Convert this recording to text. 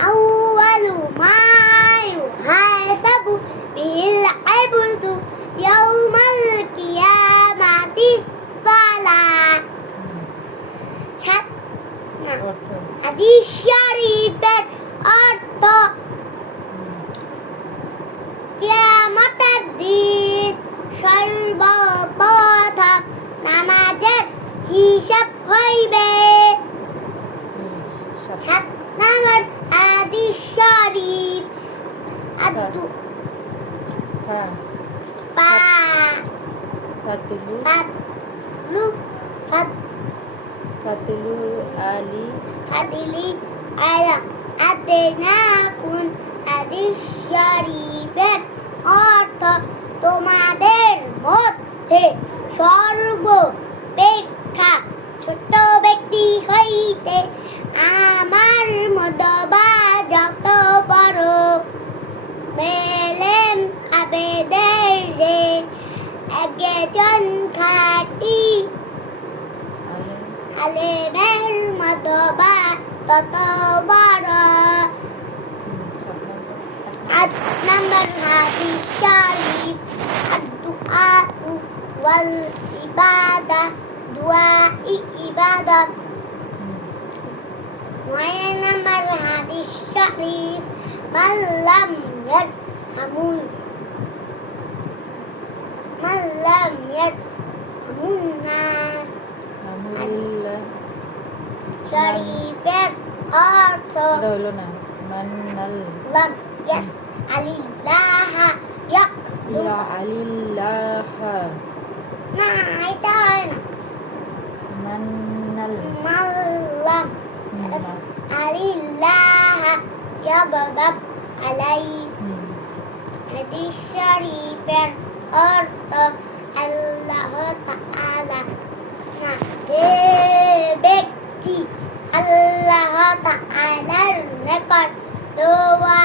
أول ما يحاسب به العبد يوم القيامة الصلاةชัดนะ অর্থ হাদিস শরীফের অর্থ কিয়ামতের দিন সর্বপ্রথম নামাজের হিসাব হইবে। 7 নম্বর হাদিস শরীফ আদু হ্যাঁ পা ফাতুলু ফাদলু ফাতুলু আলী ফাদিলি আলা আদেনাকুন হাদিস শরীফের অর্থ তোমাদের মধ্যে সর্বাপেক্ষা ছোট ব্যক্তি হইতে আমার মতবা যত বড় বেলেম আবেদের যে একজন খাঁটি আলেমের মতবা তত বড়। 8 নম্বর হাদিস শরীফ আদ-দুআ ওয়াল ইবাদা দুআ ইবাদত। 9 নম্বর হাদিস শরীফ মান লাম ইয়ারহামুন নাস আমুল্লাহ শরীফের অর্থ এটা হলো না মান্নাল লাম ইয়াস আলিল্লাহ ইয়াকদু ইয়া আলিল্লাহ না এটা হয় না মান্নাল মাল্লাম ইয়াস আলিল্লাহ ইয়াগদাব আলাই। হাদিস শরীফের অর্থ আল্লাহ তাআলা না যে ব্যক্তি আল্লাহ তাআলার নিকট দোয়া